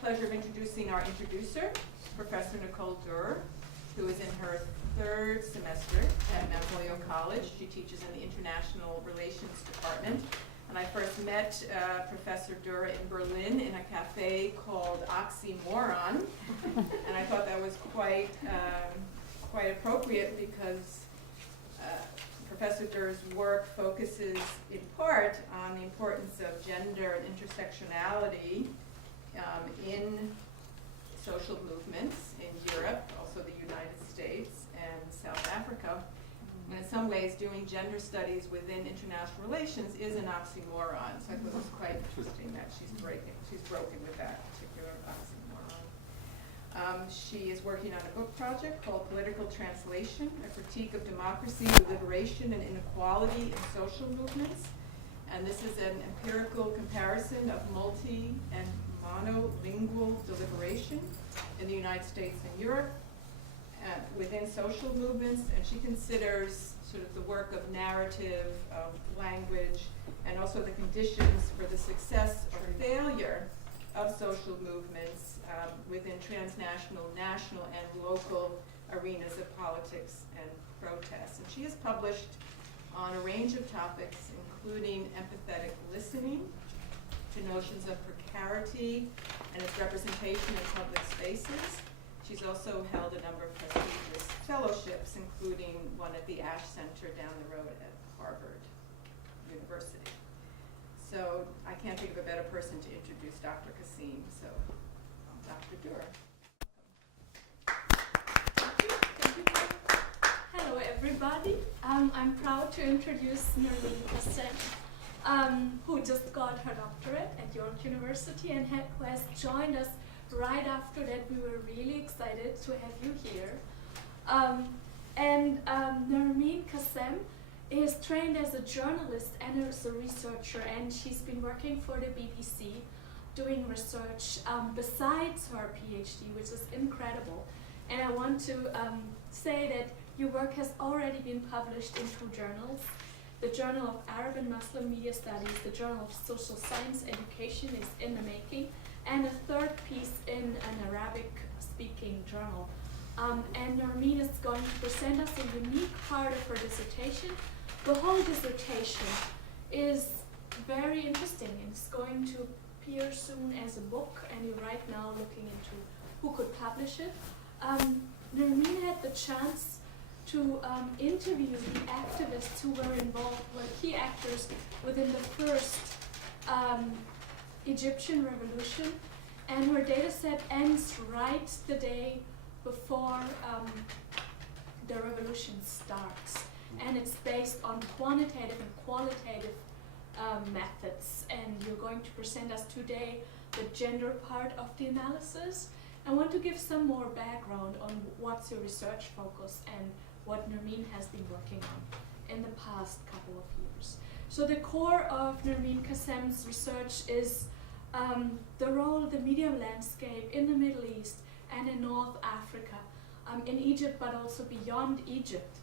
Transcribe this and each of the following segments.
pleasure of introducing our introducer, Professor Nicole Durr, who is in her third semester at Mount Holyoke College. She teaches in the International Relations Department. And I first met Professor Durr in Berlin in a cafe called Oxymoron. And I thought that was quite appropriate because Professor Durr's work focuses in part on the importance of gender and intersectionality in social movements in Europe, also the United States and South Africa. And in some ways, doing gender studies within international relations is an oxymoron. So I thought it was quite interesting that she's broken with that particular oxymoron. She is working on a book project called Political Translation, a critique of democracy, liberation, and inequality in social movements. And this is an empirical comparison of multi- and monolingual deliberation in the United States and Europe within social movements, and she considers sort of the work of narrative, of language, and also the conditions for the success or failure of social movements within transnational, national, and local arenas of politics and protests. And she has published on a range of topics, including empathetic listening, to notions of precarity and its representation in public spaces. She's also held a number of prestigious fellowships, including one at the Ash Center down the road at Harvard University. So I can't think of a better person to introduce Dr. Kassem, so Dr. Durr. Thank you. Hello, everybody. I'm proud to introduce Nermeen Kassem, who just got her doctorate at York University and who has joined us right after that. We were really excited to have you here. Nermeen Kassem is trained as a journalist and as a researcher, and she's been working for the BBC doing research besides her PhD, which is incredible. And I want to say that your work has already been published in 2 journals. The Journal of Arab and Muslim Media Studies, the Journal of Social Science Education is in the making, and a 3rd piece in an Arabic-speaking journal. And Nermeen is going to present us a unique part of her dissertation. The whole dissertation is very interesting. It's going to appear soon as a book, and you're right now looking into who could publish it. Nermeen had the chance to interview the activists who were involved, were key actors within the first Egyptian revolution, and her data set ends right the day before the revolution starts. And it's based on quantitative and qualitative methods, and you're going to present us today the gender part of the analysis. I want to give some more background on what's your research focus and what Nermeen has been working on in the past couple of years. So the core of Nermeen Kassem's research is the role of the media landscape in the Middle East and in North Africa, in Egypt, but also beyond Egypt.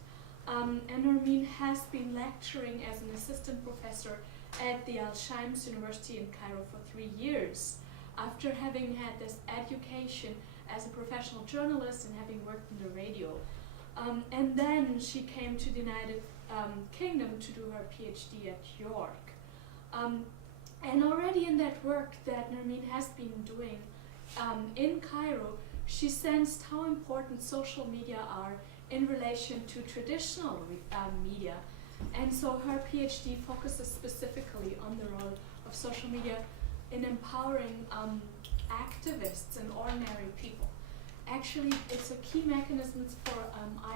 And Nermeen has been lecturing as an assistant professor at the Al-Shams University in Cairo for 3 years, after having had this education as a professional journalist and having worked in the radio. And then she came to the United Kingdom to do her PhD at York. And already in that work that Nermeen has been doing in Cairo, she sensed how important social media are in relation to traditional media. And so her PhD focuses specifically on the role of social media in empowering activists and ordinary people. Actually, it's a key mechanism for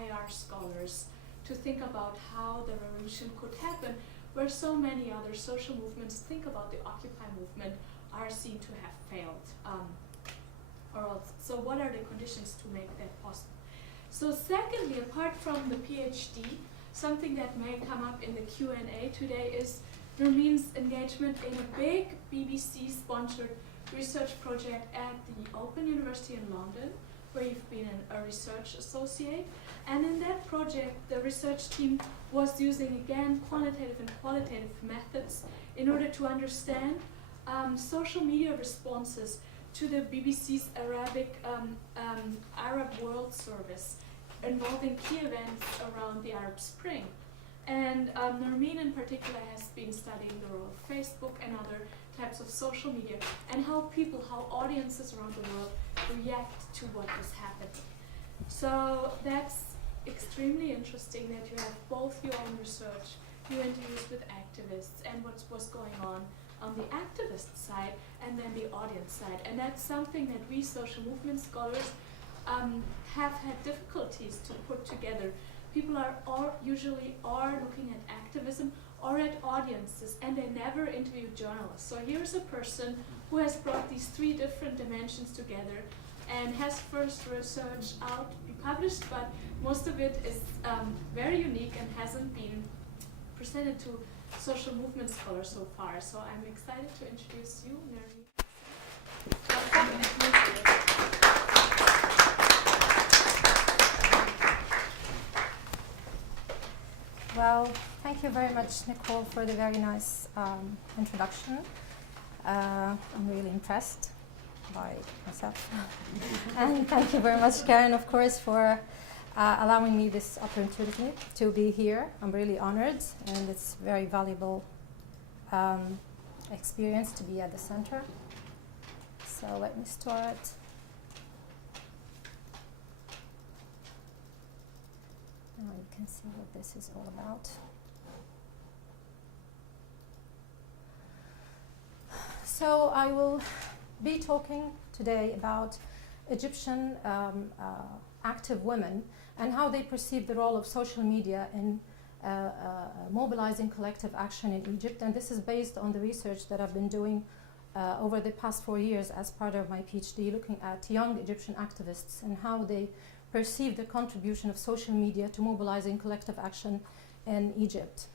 IR scholars to think about how the revolution could happen, where so many other social movements, think about the Occupy movement, are seen to have failed. So what are the conditions to make that possible? So secondly, apart from the PhD, something that may come up in the Q&A today is Nermeen's engagement in a big BBC-sponsored research project at the Open University in London, where you've been a research associate. And in that project, the research team was using, again, quantitative and qualitative methods in order to understand social media responses to the BBC's Arab World Service involving key events around the Arab Spring. And Nermeen in particular has been studying the role of Facebook and other types of social media and how audiences around the world react to what is happening. So that's extremely interesting that you have both your own research, you interviews with activists and what's going on the activist side and then the audience side. And that's something that we social movement scholars have had difficulties to put together. People usually are looking at activism or at audiences, and they never interview journalists. So here's a person who has brought these three different dimensions together and has first research out to be published, but most of it is very unique and hasn't been presented to social movement scholars so far. So I'm excited to introduce you, Nermeen. Well, thank you very much, Nicole, for the very nice introduction. I'm really impressed by myself. And thank you very much, Karen, of course, for allowing me this opportunity to be here. I'm really honored, and it's a very valuable experience to be at the center. So let me start. Now you can see what this is all about. So I will be talking today about Egyptian active women and how they perceive the role of social media in mobilizing collective action in Egypt. And this is based on the research that I've been doing over the past 4 years as part of my PhD, looking at young Egyptian activists and how they perceive the contribution of social media to mobilizing collective action in Egypt.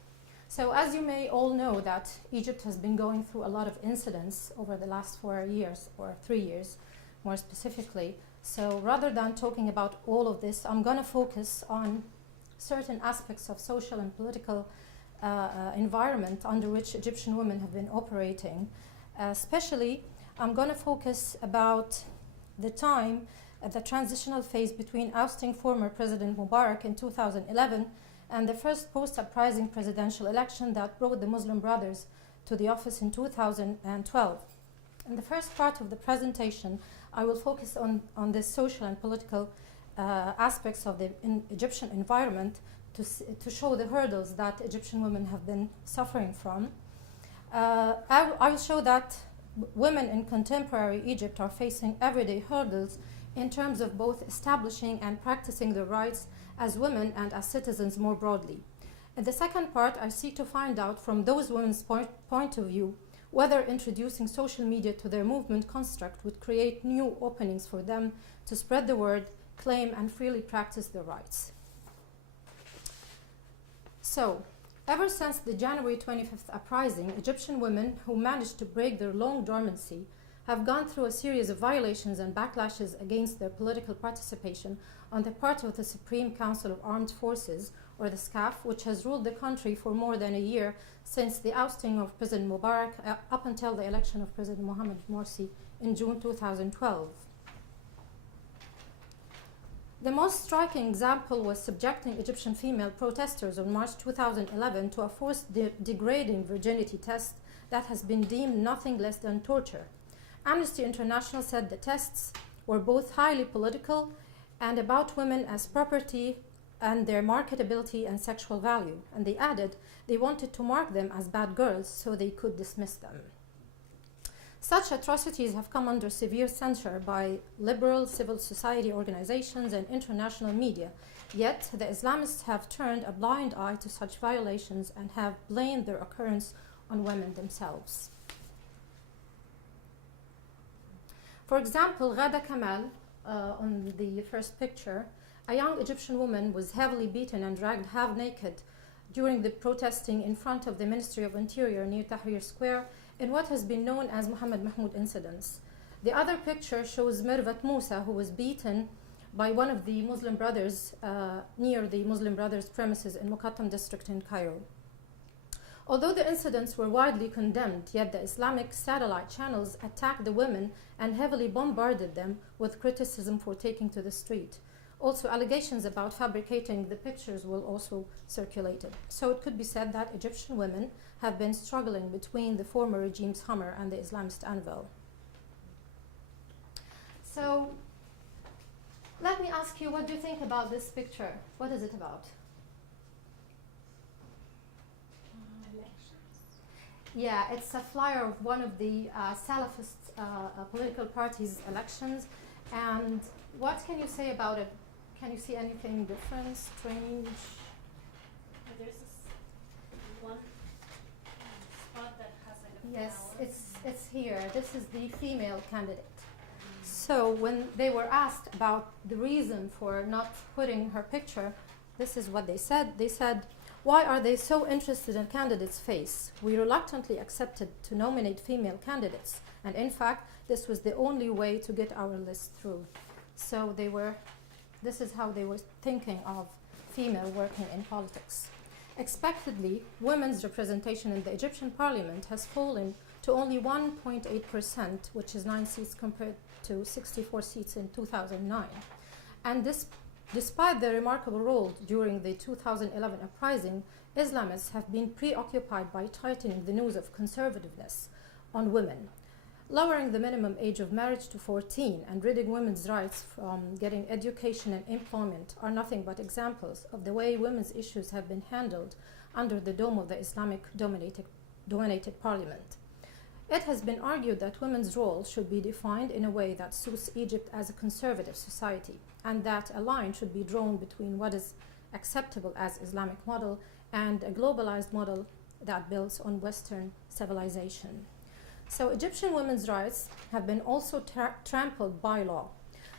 So as you may all know, that Egypt has been going through a lot of incidents over the last 4 years, or 3 years more specifically. So rather than talking about all of this, I'm going to focus on certain aspects of social and political environment under which Egyptian women have been operating. Especially, I'm going to focus about the time at the transitional phase between ousting former President Mubarak in 2011 and the first post-uprising presidential election that brought the Muslim Brothers to the office in 2012. In the first part of the presentation, I will focus on the social and political aspects of the Egyptian environment to show the hurdles that Egyptian women have been suffering from. I will show that women in contemporary Egypt are facing everyday hurdles in terms of both establishing and practicing their rights as women and as citizens more broadly. In the second part, I seek to find out from those women's point of view whether introducing social media to their movement construct would create new openings for them to spread the word, claim, and freely practice their rights. So, ever since the January 25th uprising, Egyptian women who managed to break their long dormancy have gone through a series of violations and backlashes against their political participation on the part of the Supreme Council of Armed Forces, or the SCAF, which has ruled the country for more than a year since the ousting of President Mubarak up until the election of President Mohamed Morsi in June 2012. The most striking example was subjecting Egyptian female protesters on March 2011 to a forced degrading virginity test that has been deemed nothing less than torture. Amnesty International said the tests were both highly political and about women as property and their marketability and sexual value. And they added they wanted to mark them as bad girls so they could dismiss them. Such atrocities have come under severe censure by liberal civil society organizations and international media, yet the Islamists have turned a blind eye to such violations and have blamed their occurrence on women themselves. For example, Ghada Kamal, on the first picture, a young Egyptian woman was heavily beaten and dragged half naked during the protesting in front of the Ministry of Interior near Tahrir Square in what has been known as Mohammed Mahmoud incidents. The other picture shows Mirvat Musa, who was beaten by one of the Muslim Brothers near the Muslim Brothers premises in Muqattam district in Cairo. Although the incidents were widely condemned, yet the Islamic satellite channels attacked the women and heavily bombarded them with criticism for taking to the street. Also, allegations about fabricating the pictures were also circulated. So it could be said that Egyptian women have been struggling between the former regime's hammer and the Islamist anvil. So let me ask you, what do you think about this picture? What is it about? Yeah, it's a flyer of one of the Salafist political parties' elections. And what can you say about it? Can you see anything different, strange? There's this one spot that has like a Yes, flower. it's here. This is the female candidate. So when they were asked about the reason for not putting her picture, this is what they said. They said, "Why are they so interested in a candidate's face? We reluctantly accepted to nominate female candidates, and in fact, this was the only way to get our list through." So this is how they were thinking of female working in politics. Expectedly, women's representation in the Egyptian parliament has fallen to only 1.8%, which is 9 seats compared to 64 seats in 2009. And this, despite their remarkable role during the 2011 uprising, Islamists have been preoccupied by tightening the noose of conservativeness on women. Lowering the minimum age of marriage to 14 and ridding women's rights from getting education and employment are nothing but examples of the way women's issues have been handled under the dome of the Islamic-dominated parliament. It has been argued that women's role should be defined in a way that suits Egypt as a conservative society, and that a line should be drawn between what is acceptable as Islamic model and a globalized model that builds on Western civilization. So Egyptian women's rights have been also trampled by law.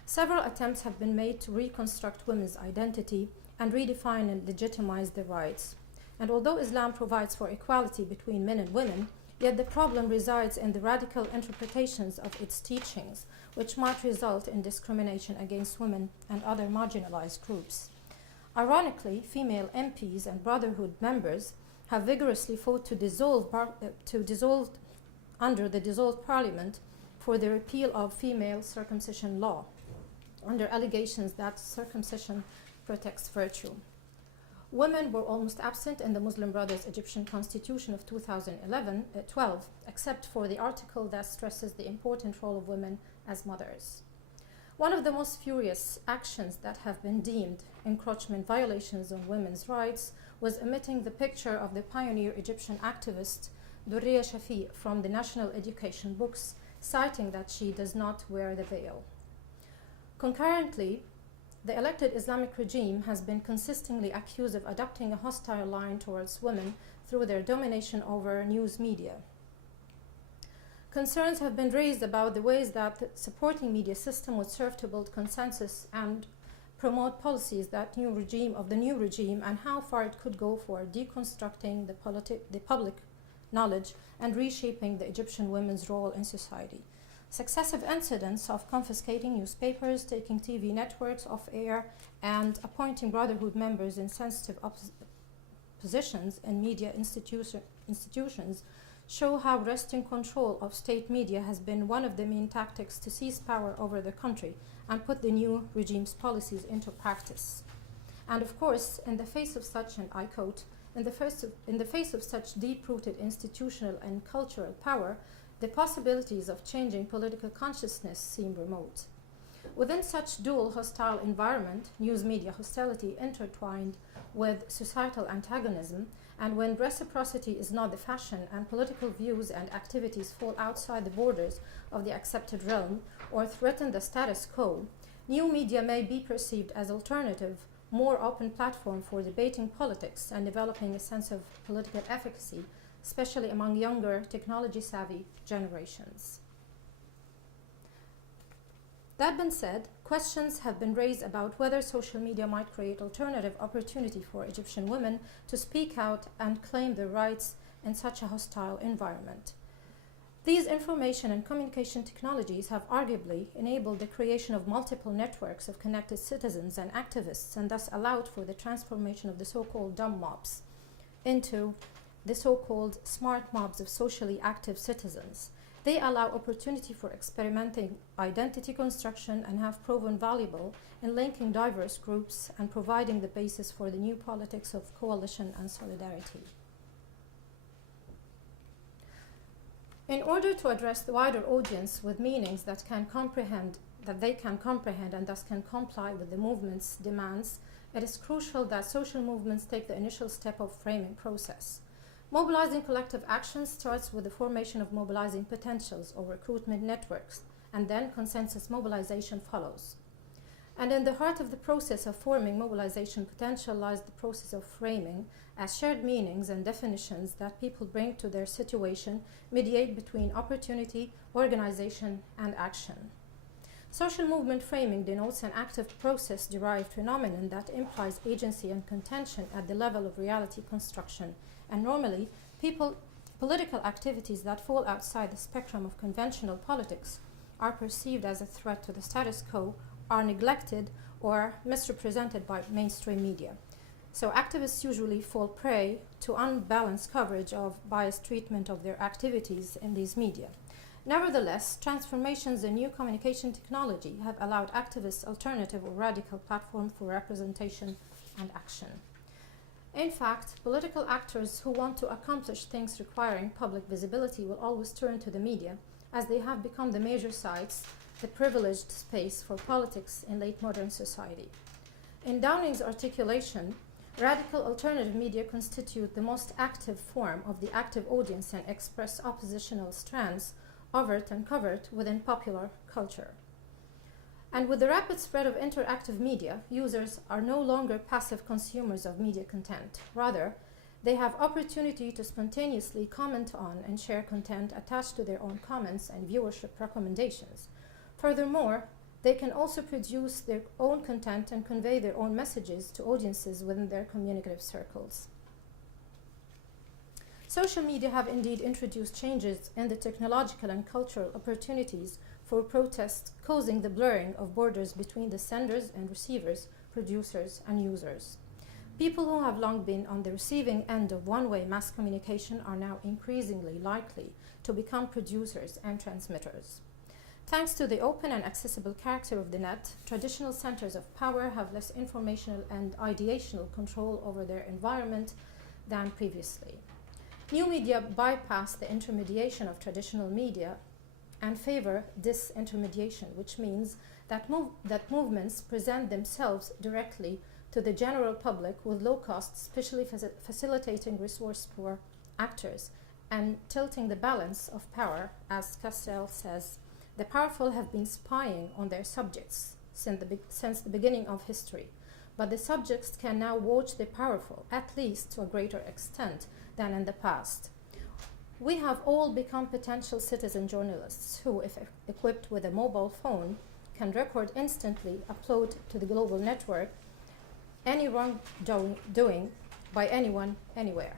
Several attempts have been made to reconstruct women's identity and redefine and legitimize their rights. And although Islam provides for equality between men and women, yet the problem resides in the radical interpretations of its teachings, which might result in discrimination against women and other marginalized groups. Ironically, female MPs and Brotherhood members have vigorously fought to dissolve under the dissolved parliament for the repeal of female circumcision law, under allegations that circumcision protects virtue. Women were almost absent in the Muslim Brothers Egyptian Constitution of 2012, except for the article that stresses the important role of women as mothers. One of the most furious actions that have been deemed encroachment violations on women's rights was omitting the picture of the pioneer Egyptian activist Durriya Shafiq from the national education books, citing that she does not wear the veil. Concurrently, the elected Islamic regime has been consistently accused of adopting a hostile line towards women through their domination over news media. Concerns have been raised about the ways that the supporting media system would serve to build consensus and promote policies of the new regime, and how far it could go for deconstructing the public knowledge and reshaping the Egyptian women's role in society. Successive incidents of confiscating newspapers, taking TV networks off air, and appointing Brotherhood members in sensitive positions in media institutions show how wresting control of state media has been one of the main tactics to seize power over the country and put the new regime's policies into practice. And of course, in the face of such, and I quote, in the face of such deep-rooted institutional and cultural power, the possibilities of changing political consciousness seem remote. Within such dual hostile environment, news media hostility intertwined with societal antagonism, and when reciprocity is not the fashion and political views and activities fall outside the borders of the accepted realm or threaten the status quo, new media may be perceived as alternative, more open platform for debating politics and developing a sense of political efficacy, especially among younger, technology-savvy generations. That being said, questions have been raised about whether social media might create alternative opportunity for Egyptian women to speak out and claim their rights in such a hostile environment. These information and communication technologies have arguably enabled the creation of multiple networks of connected citizens and activists, and thus allowed for the transformation of the so-called dumb mobs into the so-called smart mobs of socially active citizens. They allow opportunity for experimenting identity construction and have proven valuable in linking diverse groups and providing the basis for the new politics of coalition and solidarity. In order to address the wider audience with meanings that they can comprehend and thus can comply with the movement's demands, it is crucial that social movements take the initial step of framing process. Mobilizing collective action starts with the formation of mobilizing potentials or recruitment networks, and then consensus mobilization follows. And in the heart of the process of forming mobilization potential lies the process of framing, as shared meanings and definitions that people bring to their situation mediate between opportunity, organization, and action. Social movement framing denotes an active process-derived phenomenon that implies agency and contention at the level of reality construction, and normally, political activities that fall outside the spectrum of conventional politics are perceived as a threat to the status quo, are neglected, or misrepresented by mainstream media. So activists usually fall prey to unbalanced coverage of biased treatment of their activities in these media. Nevertheless, transformations in new communication technology have allowed activists alternative or radical platform for representation and action. In fact, political actors who want to accomplish things requiring public visibility will always turn to the media, as they have become the major sites, the privileged space for politics in late modern society. In Downing's articulation, radical alternative media constitute the most active form of the active audience and express oppositional strands, overt and covert, within popular culture. And with the rapid spread of interactive media, users are no longer passive consumers of media content. Rather, they have opportunity to spontaneously comment on and share content attached to their own comments and viewership recommendations. Furthermore, they can also produce their own content and convey their own messages to audiences within their communicative circles. Social media have indeed introduced changes in the technological and cultural opportunities for protest, causing the blurring of borders between the senders and receivers, producers and users. People who have long been on the receiving end of one-way mass communication are now increasingly likely to become producers and transmitters. Thanks to the open and accessible character of the net, traditional centers of power have less informational and ideational control over their environment than previously. New media bypass the intermediation of traditional media and favor disintermediation, which means that movements present themselves directly to the general public with low cost, specially facilitating resource-poor actors and tilting the balance of power. As Kassem says, the powerful have been spying on their subjects since the beginning of history, but the subjects can now watch the powerful, at least to a greater extent than in the past. We have all become potential citizen journalists who, if equipped with a mobile phone, can record instantly, upload to the global network any wrongdoing by anyone, anywhere.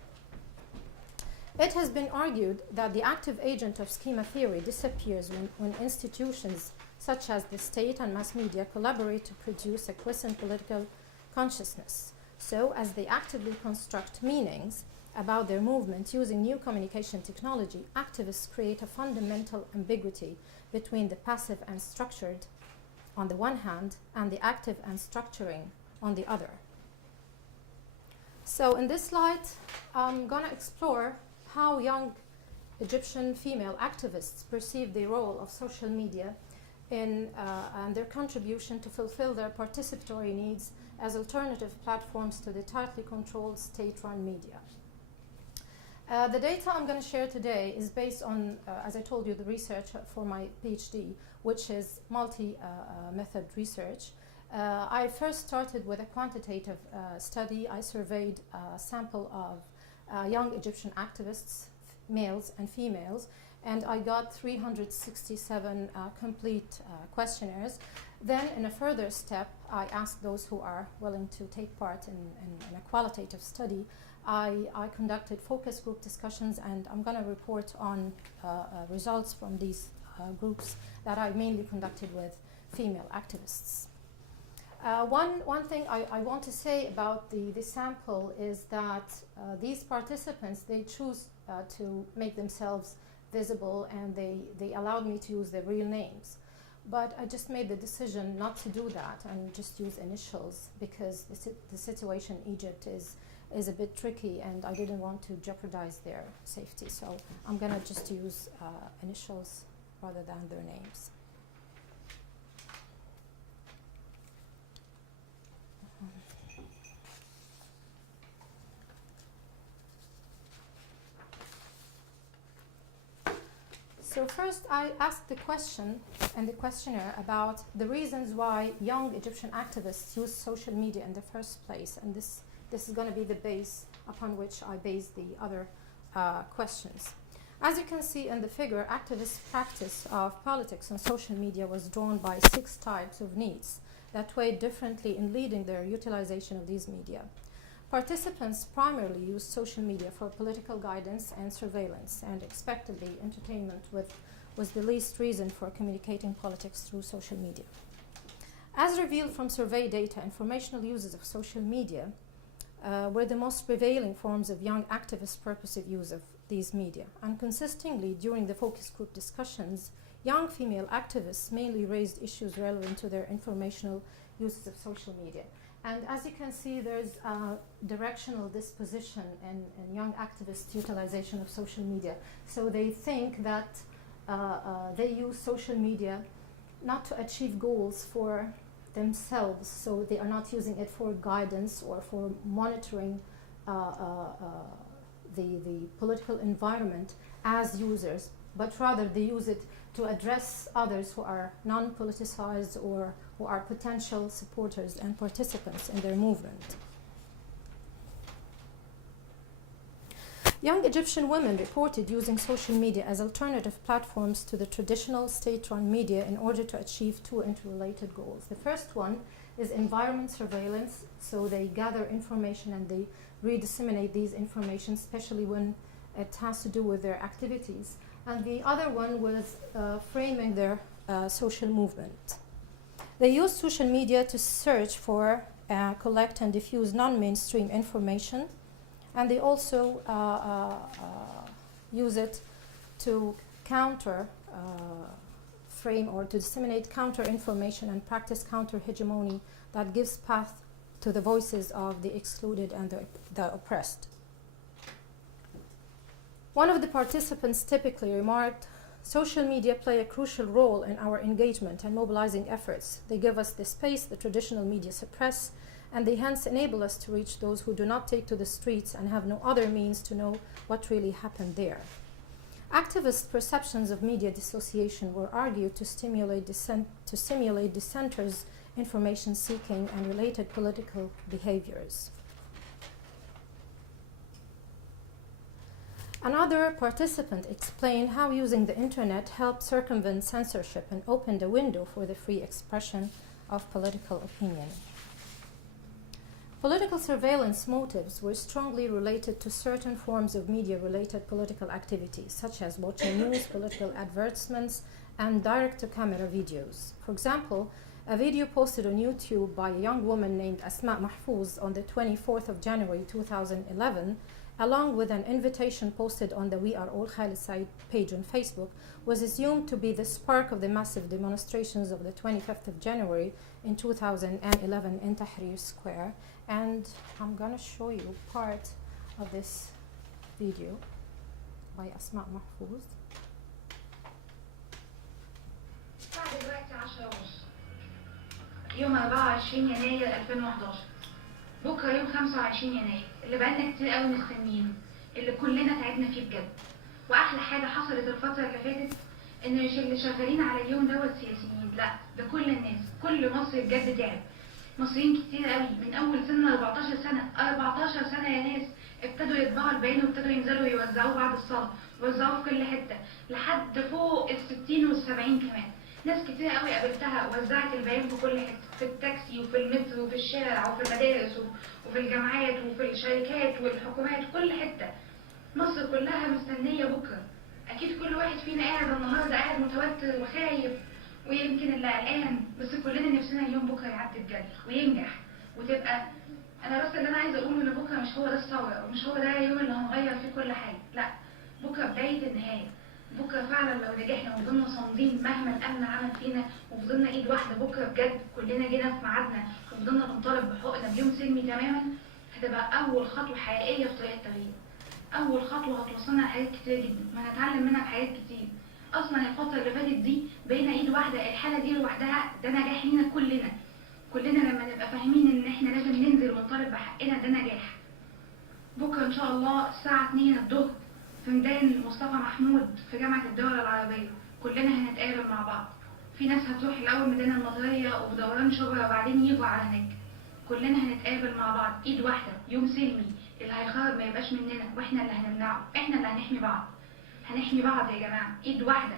It has been argued that the active agent of schema theory disappears when institutions such as the state and mass media collaborate to produce a quiescent political consciousness. So, as they actively construct meanings about their movement using new communication technology, activists create a fundamental ambiguity between the passive and structured on the one hand and the active and structuring on the other. So in this slide, I'm going to explore how young Egyptian female activists perceive the role of social media and their contribution to fulfill their participatory needs as alternative platforms to the tightly controlled state-run media. The data I'm going to share today is based on, as I told you, the research for my PhD, which is multi-method research. I first started with a quantitative study. I surveyed a sample of young Egyptian activists, males and females, and I got 367 complete questionnaires. Then, in a further step, I asked those who are willing to take part in a qualitative study. I conducted focus group discussions, and I'm going to report on results from these groups that I mainly conducted with female activists. One thing I want to say about the sample is that these participants, they choose to make themselves visible, and they allowed me to use their real names. But I just made the decision not to do that and just use initials, because the situation in Egypt is a bit tricky, and I didn't want to jeopardize their safety. So I'm going to just use initials rather than their names. So first I asked the question and the questionnaire about the reasons why young Egyptian activists use social media in the first place, and this is going to be the base upon which I base the other questions. As you can see in the figure, activists' practice of politics on social media was drawn by 6 types of needs that weighed differently in leading their utilization of these media. Participants primarily used social media for political guidance and surveillance, and expectedly entertainment was the least reason for communicating politics through social media. As revealed from survey data, informational uses of social media were the most prevailing forms of young activists' purposive use of these media. And consistently, during the focus group discussions, young female activists mainly raised issues relevant to their informational uses of social media. And as you can see, there's a directional disposition in young activists' utilization of social media. So they think that they use social media not to achieve goals for themselves, so they are not using it for guidance or for monitoring the political environment as users, but rather they use it to address others who are non-politicized or who are potential supporters and participants in their movement. Young Egyptian women reported using social media as alternative platforms to the traditional state-run media in order to achieve 2 interrelated goals. The first one is environment surveillance, so they gather information and they redisseminate these information, especially when it has to do with their activities. And the other one was framing their social movement. They use social media to search for, collect and diffuse non-mainstream information, and they also use it to counter, frame or to disseminate counter-information and practice counter-hegemony that gives path to the voices of the excluded and the oppressed. One of the participants typically remarked, "Social media play a crucial role in our engagement and mobilizing efforts. They give us the space the traditional media suppress, and they hence enable us to reach those who do not take to the streets and have no other means to know what really happened there." Activist perceptions of media dissociation were argued to stimulate dissenters' information seeking and related political behaviors. Another participant explained how using the internet helped circumvent censorship and opened a window for the free expression of political opinion. Political surveillance motives were strongly related to certain forms of media-related political activities, such as watching news, political advertisements, and direct-to-camera videos. For example, a video posted on YouTube by a young woman named Asma Mahfouz on the 24th of January 2011, along with an invitation posted on the We Are All Khalid Said page on Facebook, was assumed to be the spark of the massive demonstrations of the 25th of January in 2011 in Tahrir Square. And I'm going to show you part of this video by Asma Mahfouz. دلوقتي 10:30 يوم 24 يناير 2011. بكره يوم 25 يناير اللي بقالنا كتير قوي مستنيينه، اللي كلنا تعبنا فيه بجد. واحلى حاجه حصلت الفتره اللي فاتت ان مش اللي شغالين على اليوم دوت سياسيين، لا ده كل الناس، كل مصر بجد تعب. مصريين كتير قوي من اول سن 14 سنه 14 سنه يا ناس ابتدوا يطبعوا البيان وابتدوا ينزلوا يوزعوه بعد الصلاه، ويوزعوه في كل حته لحد فوق ال60 وال70 كمان. ناس كتير قوي قابلتها وزعت البيان في كل حته، في التاكسي وفي المترو وفي الشارع وفي المدارس وفي الجامعات وفي الشركات والحكومات، كل حته. مصر كلها مستنيه بكره. اكيد كل واحد فينا قاعد النهارده قاعد متوتر وخايف ويمكن اللي قلقان بس كلنا نفسنا اليوم بكره يعدي بجد وينجح وتبقى. انا بس اللي انا عايزه اقوله ان بكره مش هو ده الثوره ومش هو ده اليوم اللي هنغير فيه كل حاجه، لا، بكره بدايه النهايه. بكره فعلا لو نجحنا وفضلنا صامدين مهما الامن عمل فينا وفضلنا ايد واحده بكره بجد كلنا جينا في ميعادنا وفضلنا بنطالب بحقوقنا بيوم سلمي تماما، هتبقى اول خطوه حقيقيه في طريق التغيير. اول خطوه هتوصلنا لحاجات كتير جدا وهنتعلم منها بحاجات كتير. اصلا الفتره اللي فاتت دي بقينا ايد واحده، الحاله دي لوحدها ده نجاح لينا كلنا. كلنا لما نبقى فاهمين ان احنا لازم ننزل ونطالب بحقنا ده نجاح. بكره ان شاء الله الساعه 2 الظهر في ميدان مصطفى محمود في جامعه الدول العربيه كلنا هنتقابل مع بعض. في ناس هتروح الاول ميدان المطريه وفي دوران شبرا وبعدين يجوا على هناك. كلنا هنتقابل مع بعض ايد واحده، يوم سلمي. اللي هيخرج ما يبقاش مننا واحنا اللي هنمنعه، احنا اللي هنحمي بعض. هنحمي بعض يا جماعه ايد واحده.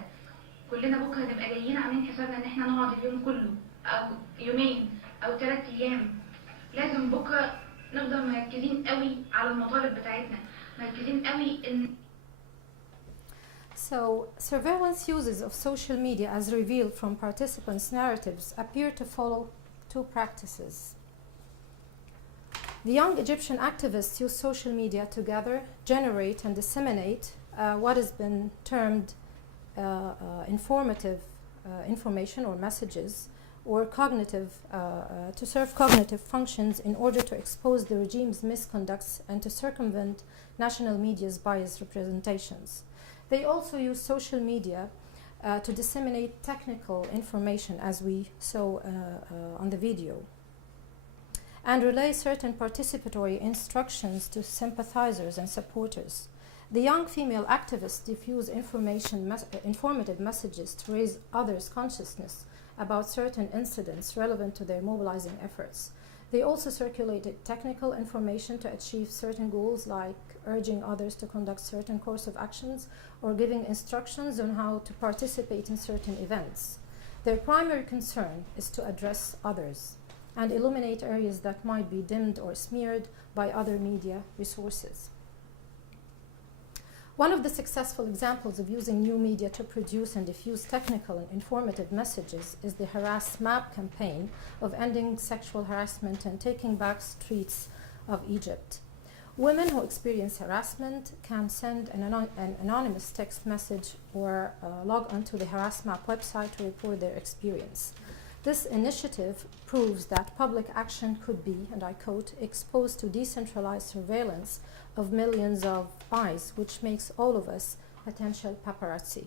كلنا بكره نبقى جايين عاملين حسابنا ان احنا نقعد اليوم كله او يومين او 3 ايام. لازم بكره نفضل مركزين قوي على المطالب بتاعتنا، مركزين قوي ان. So, surveillance uses of social media as revealed from participants' narratives appear to follow two practices. The young Egyptian activists use social media to gather, generate and disseminate what has been termed informative information or messages or cognitive to serve cognitive functions in order to expose the regime's misconducts and to circumvent national media's biased representations. They also use social media to disseminate technical information, as we saw on the video, and relay certain participatory instructions to sympathizers and supporters. The young female activists diffuse informative messages to raise others' consciousness about certain incidents relevant to their mobilizing efforts. They also circulated technical information to achieve certain goals, like urging others to conduct certain course of actions or giving instructions on how to participate in certain events. Their primary concern is to address others and illuminate areas that might be dimmed or smeared by other media resources. One of the successful examples of using new media to produce and diffuse technical and informative messages is the Harass MAP campaign of ending sexual harassment and taking back streets of Egypt. Women who experience harassment can send an anonymous text message or log onto the Harass MAP website to report their experience. This initiative proves that public action could be, and I quote, exposed to decentralized surveillance of millions of eyes, which makes all of us potential paparazzi.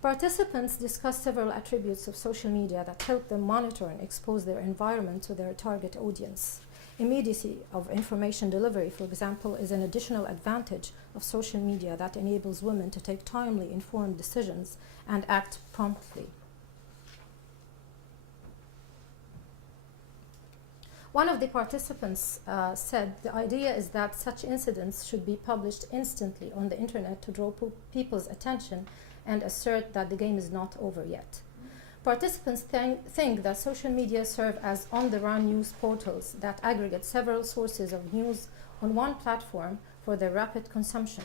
Participants discussed several attributes of social media that help them monitor and expose their environment to their target audience. Immediacy of information delivery, for example, is an additional advantage of social media that enables women to take timely, informed decisions and act promptly. One of the participants said the idea is that such incidents should be published instantly on the internet to draw people's attention and assert that the game is not over yet. Participants think that social media serve as on-the-run news portals that aggregate several sources of news on one platform for their rapid consumption.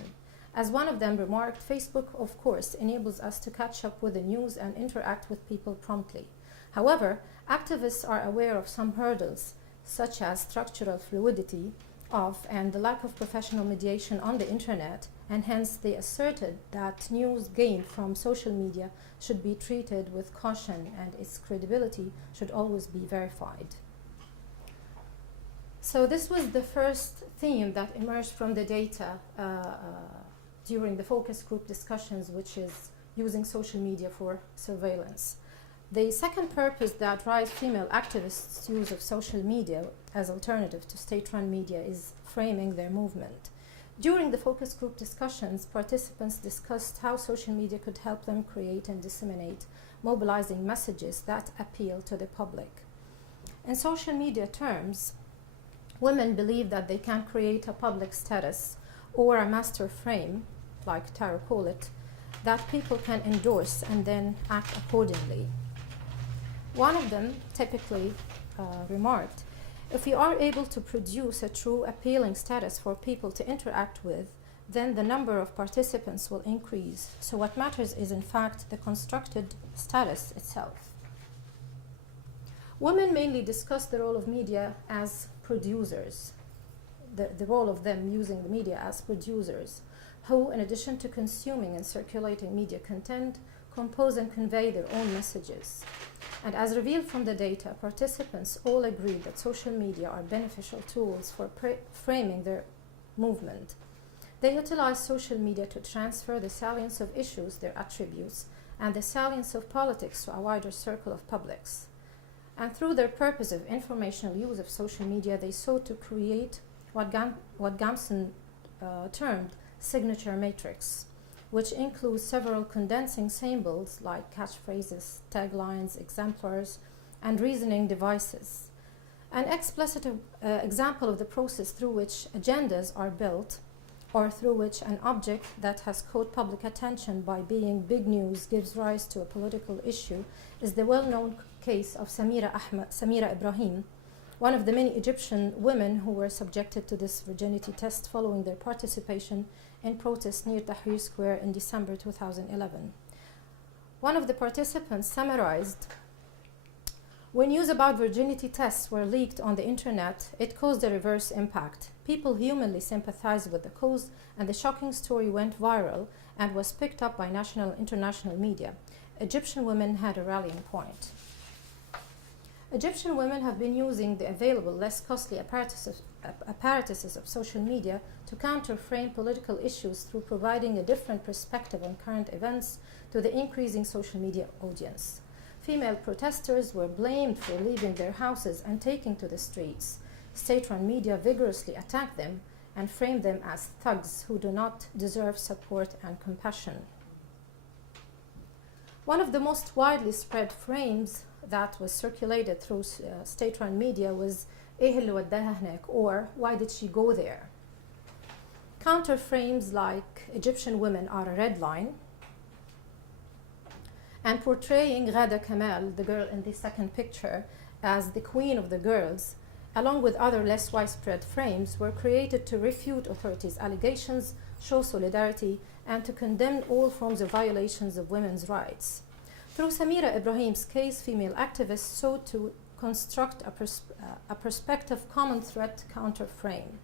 As one of them remarked, Facebook, of course, enables us to catch up with the news and interact with people promptly. However, activists are aware of some hurdles, such as structural fluidity of and the lack of professional mediation on the internet, and hence they asserted that news gained from social media should be treated with caution and its credibility should always be verified. So this was the first theme that emerged from the data during the focus group discussions, which is using social media for surveillance. The second purpose that drives female activists' use of social media as alternative to state-run media is framing their movement. During the focus group discussions, participants discussed how social media could help them create and disseminate mobilizing messages that appeal to the public. In social media terms, women believe that they can create a public status or a master frame, like tarot call it, that people can endorse and then act accordingly. One of them typically remarked, if we are able to produce a true appealing status for people to interact with, then the number of participants will increase. So what matters is, in fact, the constructed status itself. Women mainly discuss the role of media as producers, the role of them using the media as producers, who, in addition to consuming and circulating media content, compose and convey their own messages. And as revealed from the data, participants all agreed that social media are beneficial tools for framing their movement. They utilize social media to transfer the salience of issues, their attributes, and the salience of politics to a wider circle of publics. And through their purposive informational use of social media, they sought to create what Kassem termed signature matrix, which includes several condensing symbols like catchphrases, taglines, exemplars, and reasoning devices. An explicit example of the process through which agendas are built, or through which an object that has caught public attention by being big news gives rise to a political issue, is the well-known case of Samira Ibrahim, one of the many Egyptian women who were subjected to this virginity test following their participation in protests near Tahrir Square in December 2011. One of the participants summarized, "When news about virginity tests were leaked on the internet, it caused a reverse impact. People humanly sympathized with the cause, and the shocking story went viral and was picked up by national and international media. Egyptian women had a rallying point." Egyptian women have been using the available, less costly apparatuses of social media to counter-frame political issues through providing a different perspective on current events to the increasing social media audience. Female protesters were blamed for leaving their houses and taking to the streets. State-run media vigorously attacked them and framed them as thugs who do not deserve support and compassion. One of the most widely spread frames that was circulated through state-run media was "إيه اللي وداها هناك," or "Why did she go there?" Counter frames like "Egyptian women are a red line," and portraying Ghada Kamal, the girl in the second picture, as the queen of the girls, along with other less widespread frames, were created to refute authorities' allegations, show solidarity, and to condemn all forms of violations of women's rights. Through Samira Ibrahim's case, female activists sought to construct a perspective common threat counter frame.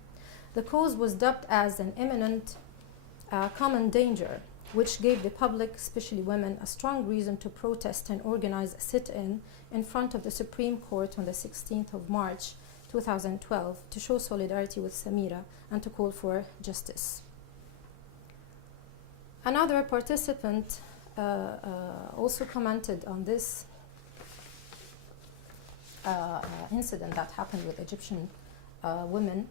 The cause was dubbed as an imminent common danger, which gave the public, especially women, a strong reason to protest and organize a sit-in in front of the Supreme Court on the 16th of March 2012 to show solidarity with Samira and to call for justice. Another participant also commented on this incident that happened with Egyptian women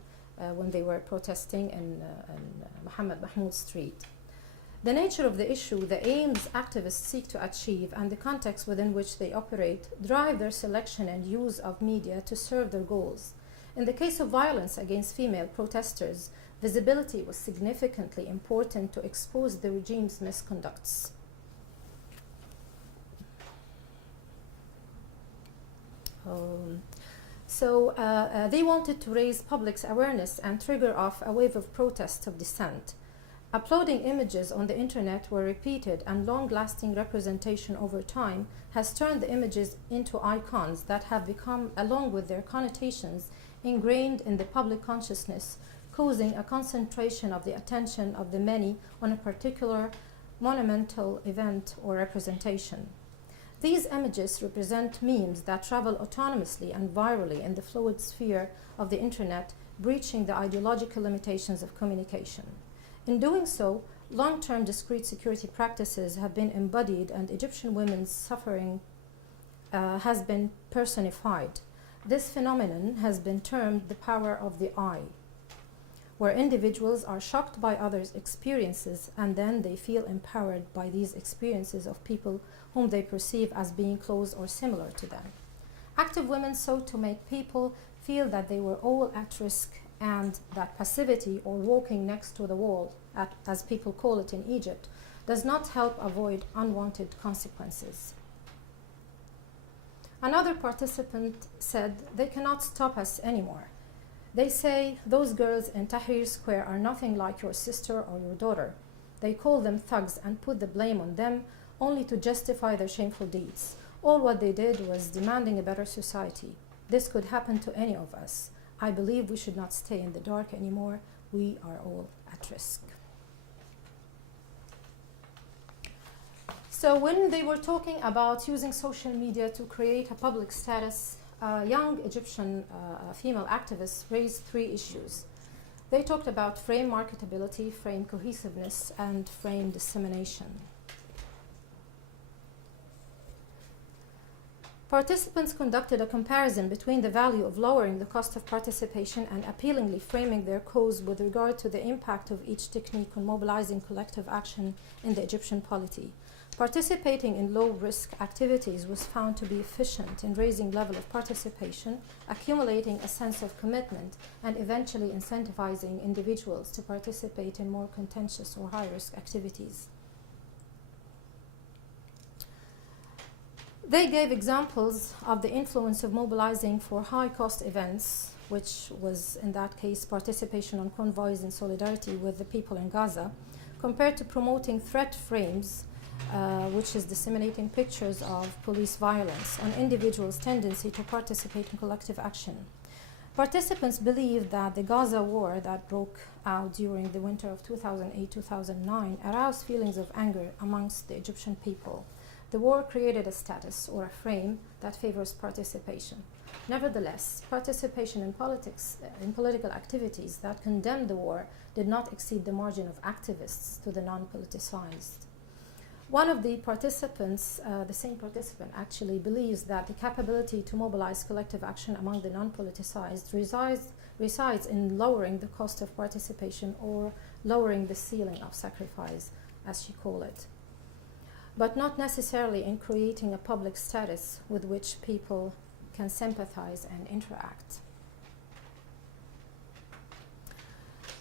when they were protesting in Mohammed Mahmoud Street. The nature of the issue, the aims activists seek to achieve, and the context within which they operate drive their selection and use of media to serve their goals. In the case of violence against female protesters, visibility was significantly important to expose the regime's misconducts. They wanted to raise public's awareness and trigger off a wave of protests of dissent. Uploading images on the internet were repeated, and long-lasting representation over time has turned the images into icons that have become, along with their connotations, ingrained in the public consciousness, causing a concentration of the attention of the many on a particular monumental event or representation. These images represent memes that travel autonomously and virally in the fluid sphere of the internet, breaching the ideological limitations of communication. In doing so, long-term discrete security practices have been embodied, and Egyptian women's suffering has been personified. This phenomenon has been termed the power of the I, where individuals are shocked by others' experiences and then they feel empowered by these experiences of people whom they perceive as being close or similar to them. Active women sought to make people feel that they were all at risk, and that passivity, or walking next to the wall, as people call it in Egypt, does not help avoid unwanted consequences. Another participant said, "They cannot stop us anymore. They say those girls in Tahrir Square are nothing like your sister or your daughter. They call them thugs and put the blame on them only to justify their shameful deeds. All what they did was demanding a better society. This could happen to any of us. I believe we should not stay in the dark anymore. We are all at risk. So when they were talking about using social media to create a public status, young Egyptian female activists raised 3 issues. They talked about frame marketability, frame cohesiveness, and frame dissemination. Participants conducted a comparison between the value of lowering the cost of participation and appealingly framing their cause with regard to the impact of each technique on mobilizing collective action in the Egyptian polity. Participating in low-risk activities was found to be efficient in raising level of participation, accumulating a sense of commitment, and eventually incentivizing individuals to participate in more contentious or high-risk activities. They gave examples of the influence of mobilizing for high-cost events, which was, in that case, participation on convoys in solidarity with the people in Gaza, compared to promoting threat frames, which is disseminating pictures of police violence, on individuals' tendency to participate in collective action. Participants believed that the Gaza war that broke out during the winter of 2008-2009 aroused feelings of anger amongst the Egyptian people. The war created a status or a frame that favors participation. Nevertheless, participation in political activities that condemned the war did not exceed the margin of activists to the non-politicized. One of the participants, the same participant actually, believes that the capability to mobilize collective action among the non-politicized resides in lowering the cost of participation or lowering the ceiling of sacrifice, as she called it, but not necessarily in creating a public status with which people can sympathize and interact.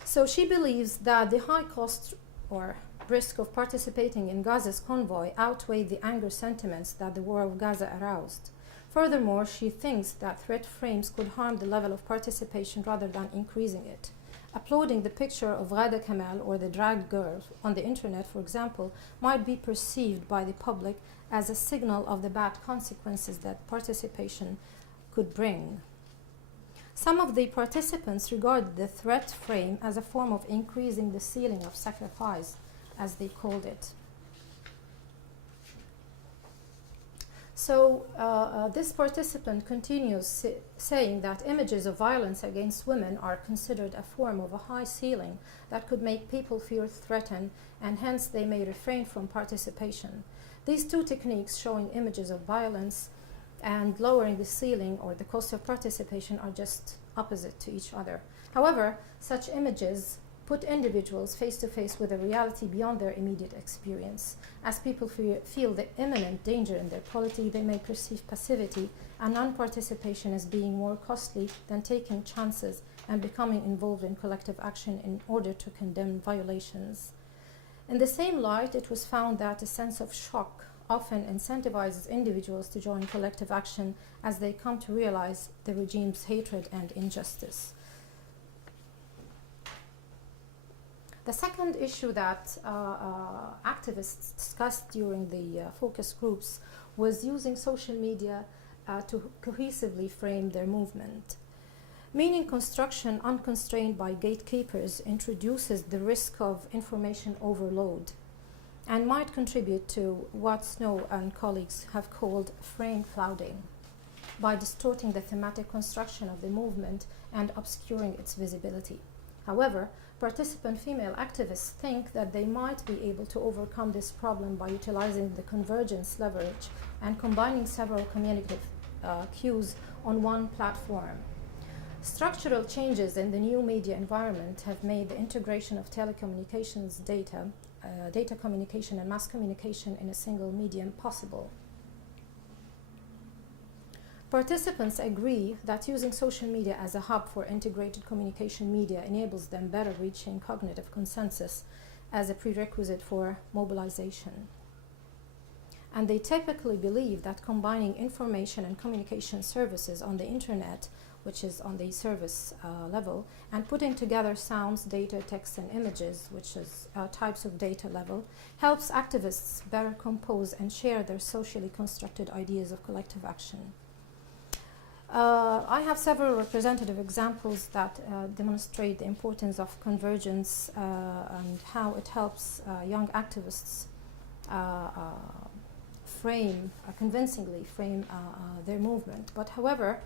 So she believes that the high cost or risk of participating in Gaza's convoy outweighed the anger sentiments that the war of Gaza aroused. Furthermore, she thinks that threat frames could harm the level of participation rather than increasing it. Uploading the picture of Ghada Kamal or the drag girl on the internet, for example, might be perceived by the public as a signal of the bad consequences that participation could bring. Some of the participants regarded the threat frame as a form of increasing the ceiling of sacrifice, as they called it. So this participant continues saying that images of violence against women are considered a form of a high ceiling that could make people feel threatened, and hence they may refrain from participation. These 2 techniques, showing images of violence and lowering the ceiling or the cost of participation, are just opposite to each other. However, such images put individuals face to face with a reality beyond their immediate experience. As people feel the imminent danger in their polity, they may perceive passivity and non-participation as being more costly than taking chances and becoming involved in collective action in order to condemn violations. In the same light, it was found that a sense of shock often incentivizes individuals to join collective action as they come to realize the regime's hatred and injustice. The second issue that activists discussed during the focus groups was using social media to cohesively frame their movement. Meaning construction unconstrained by gatekeepers introduces the risk of information overload and might contribute to what Snow and colleagues have called frame clouding by distorting the thematic construction of the movement and obscuring its visibility. However, participant female activists think that they might be able to overcome this problem by utilizing the convergence leverage and combining several communicative cues on one platform. Structural changes in the new media environment have made the integration of telecommunications data communication and mass communication in a single medium possible. Participants agree that using social media as a hub for integrated communication media enables them better reaching cognitive consensus as a prerequisite for mobilization. and they typically believe that combining information and communication services on the internet, which is on the service level, and putting together sounds, data, text, and images, which is types of data level, helps activists better compose and share their socially constructed ideas of collective action. I have several representative examples that demonstrate the importance of convergence and how it helps young activists convincingly frame their movement. But however,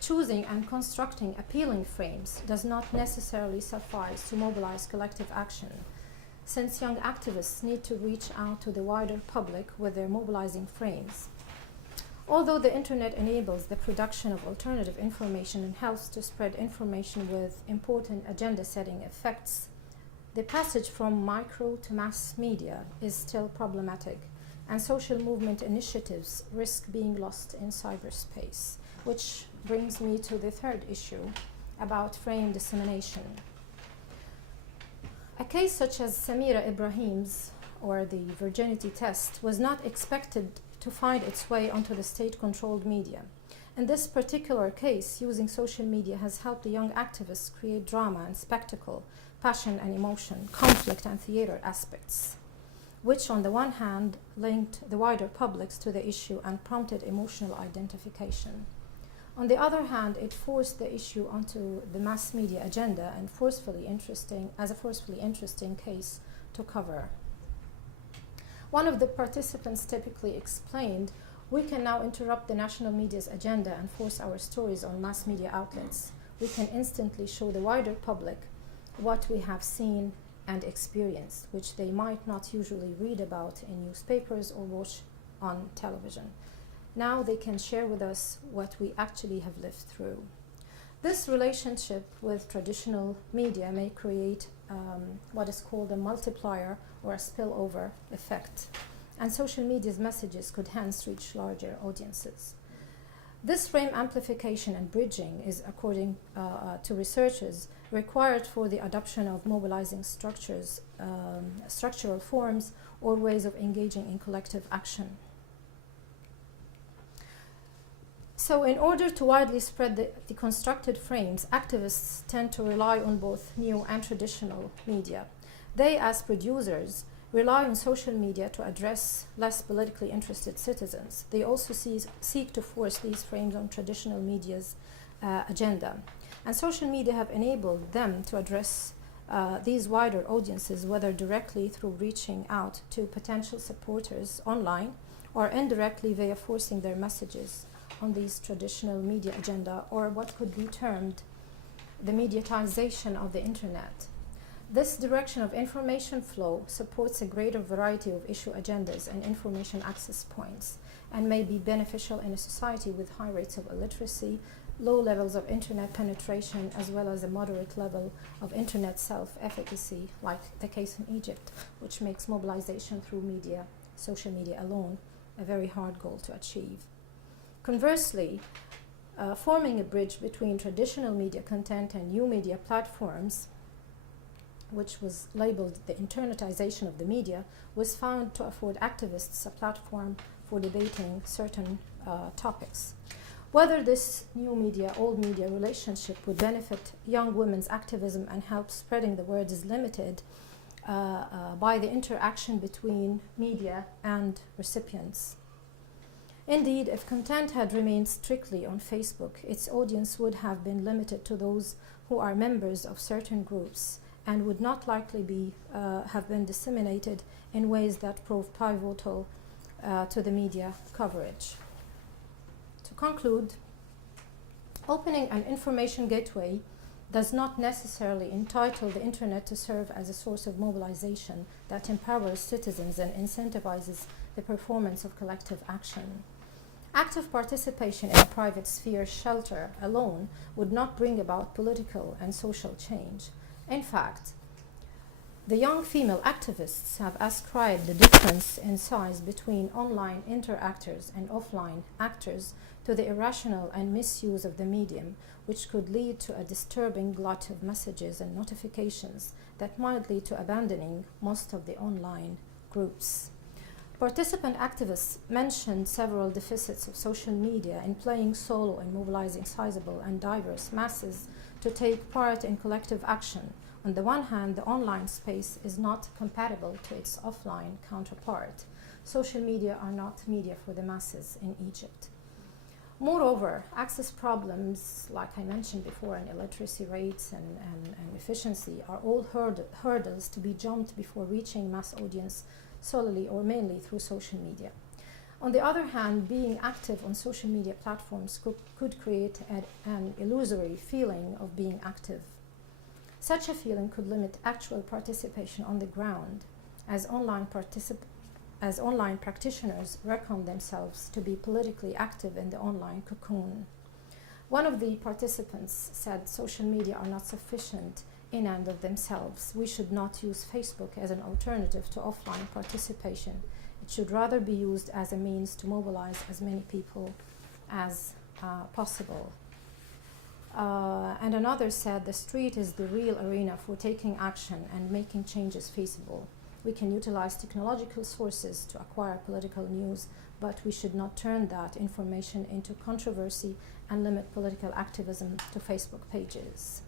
choosing and constructing appealing frames does not necessarily suffice to mobilize collective action, since young activists need to reach out to the wider public with their mobilizing frames. Although the internet enables the production of alternative information and helps to spread information with important agenda-setting effects, the passage from micro to mass media is still problematic, and social movement initiatives risk being lost in cyberspace, which brings me to the third issue about frame dissemination. A case such as Samira Ibrahim's, or the virginity test, was not expected to find its way onto the state-controlled media. In this particular case, using social media has helped the young activists create drama and spectacle, passion and emotion, conflict and theater aspects, which on the one hand linked the wider publics to the issue and prompted emotional identification. On the other hand, it forced the issue onto the mass media agenda and forcefully interesting case to cover. One of the participants typically explained, "We can now interrupt the national media's agenda and force our stories on mass media outlets. We can instantly show the wider public what we have seen and experienced, which they might not usually read about in newspapers or watch on television. Now they can share with us what we actually have lived through." This relationship with traditional media may create what is called a multiplier or a spillover effect, and social media's messages could hence reach larger audiences. This frame amplification and bridging is, according to researchers, required for the adoption of mobilizing structural forms or ways of engaging in collective action. So in order to widely spread the constructed frames, activists tend to rely on both new and traditional media. They, as producers, rely on social media to address less politically interested citizens. They also seek to force these frames on traditional media's agenda. And social media have enabled them to address these wider audiences, whether directly through reaching out to potential supporters online or indirectly via forcing their messages on these traditional media agenda, or what could be termed the mediatization of the internet. This direction of information flow supports a greater variety of issue agendas and information access points, and may be beneficial in a society with high rates of illiteracy, low levels of internet penetration, as well as a moderate level of internet self-efficacy, like the case in Egypt, which makes mobilization through media, social media alone, a very hard goal to achieve. Conversely, forming a bridge between traditional media content and new media platforms, which was labeled the internetization of the media, was found to afford activists a platform for debating certain topics. Whether this new media, old media relationship would benefit young women's activism and help spreading the word is limited by the interaction between media and recipients. Indeed, if content had remained strictly on Facebook, its audience would have been limited to those who are members of certain groups and would not likely have been disseminated in ways that prove pivotal to the media coverage. To conclude, opening an information gateway does not necessarily entitle the internet to serve as a source of mobilization that empowers citizens and incentivizes the performance of collective action. Active participation in a private sphere shelter alone would not bring about political and social change. In fact, the young female activists have ascribed the difference in size between online interactors and offline actors to the irrational and misuse of the medium, which could lead to a disturbing glut of messages and notifications that might lead to abandoning most of the online groups. Participant activists mentioned several deficits of social media in playing solo and mobilizing sizable and diverse masses to take part in collective action. On the one hand, the online space is not compatible to its offline counterpart. Social media are not media for the masses in Egypt. Moreover, access problems, like I mentioned before, and illiteracy rates and efficiency are all hurdles to be jumped before reaching mass audience solely or mainly through social media. On the other hand, being active on social media platforms could create an illusory feeling of being active. Such a feeling could limit actual participation on the ground, as online practitioners reckon themselves to be politically active in the online cocoon. One of the participants said social media are not sufficient in and of themselves. We should not use Facebook as an alternative to offline participation. It should rather be used as a means to mobilize as many people as possible. And another said the street is the real arena for taking action and making changes feasible. We can utilize technological sources to acquire political news, but we should not turn that information into controversy and limit political activism to Facebook pages.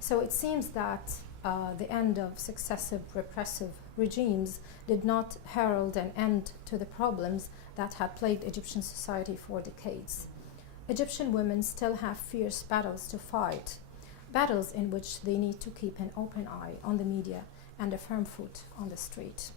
So it seems that the end of successive repressive regimes did not herald an end to the problems that had plagued Egyptian society for decades. Egyptian women still have fierce battles to fight, battles in which they need to keep an open eye on the media and a firm foot on the street.